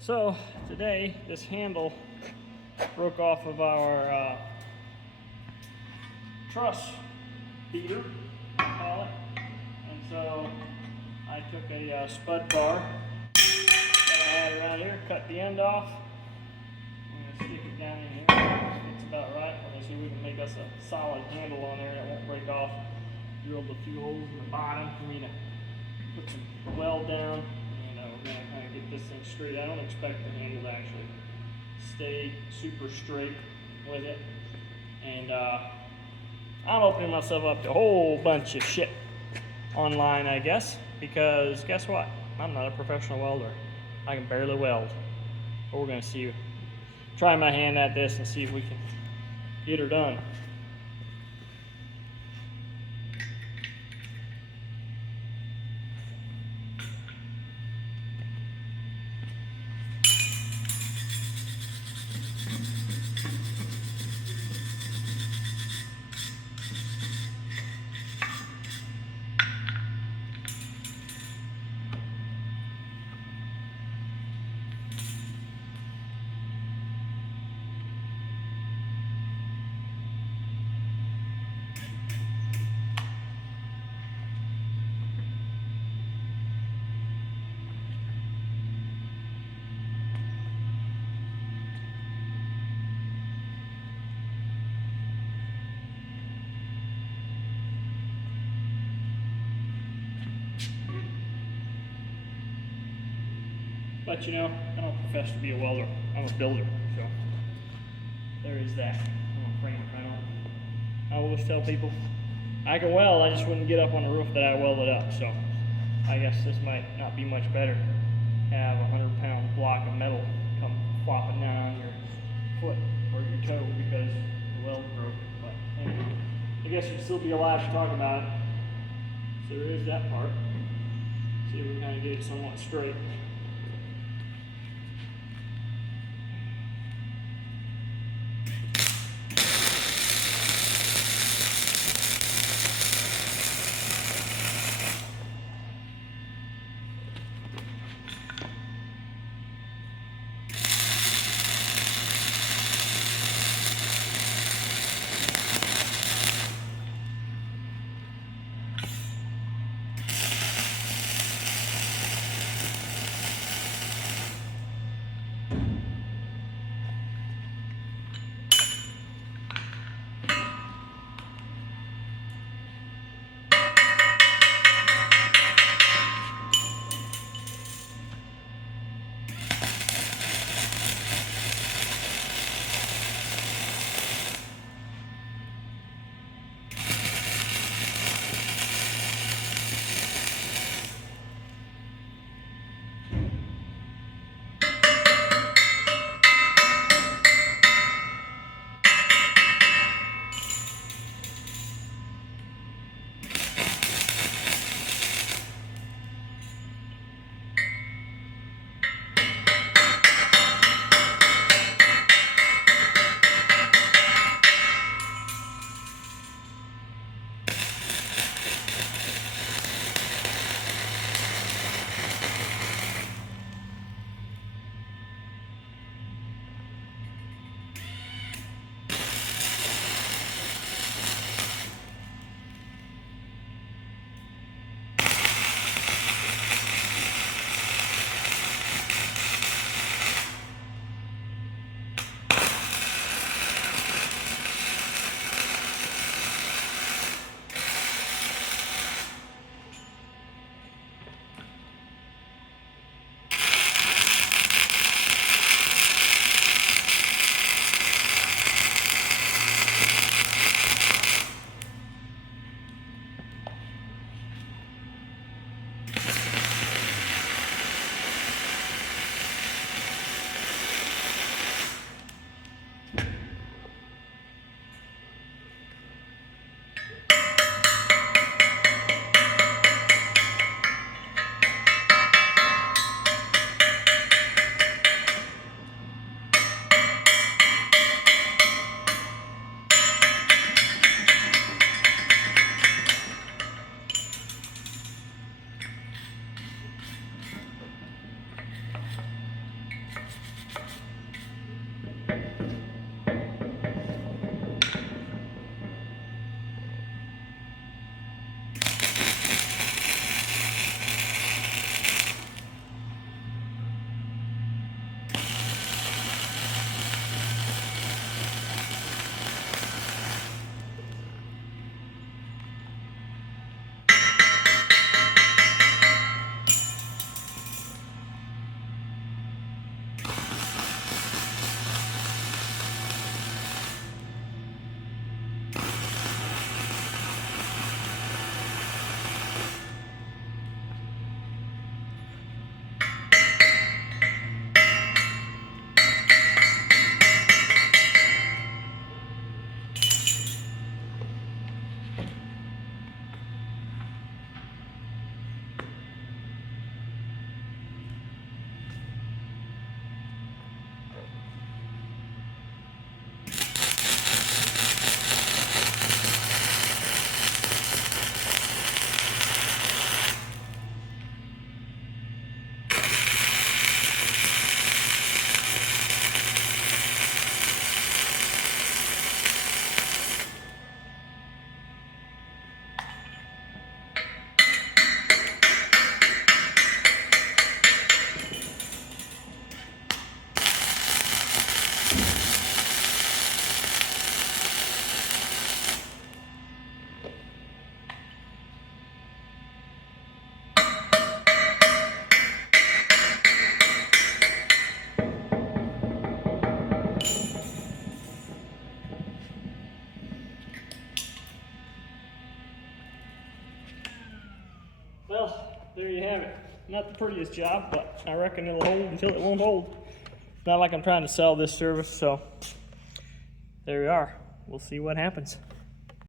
So today this handle broke off of our truss beater, call it, and so I took a spud bar that I had around here, cut the end off. I'm going to stick it down in here. It's about right. Let's see if we can make us a solid handle on there that won't break off. Drilled a few holes in the bottom for me to put some weld down. We're going to kind of get this thing straight. I don't expect the handle to actually stay super straight with it. And I'm opening myself up to a whole bunch of shit online, I guess, because guess what? I'm not a professional welder. I can barely weld. But we're going to see, try my hand at this and see if we can get her done. But you know, I don't profess to be a welder. I'm a builder, so there is that. I'm gonna frame it right on. I always tell people I can weld, I just wouldn't get up on the roof that I welded up. So I guess this might not be much better. Have a 100-pound block of metal come flopping down on your foot or your toe because the weld broke. But anyway, I guess you'd still be alive to talk about it. So there is that part. See if we can kind of get it somewhat straight. not the prettiest job, but I reckon it'll hold until it won't hold. It's not like I'm trying to sell this service, so there we are. We'll see what happens.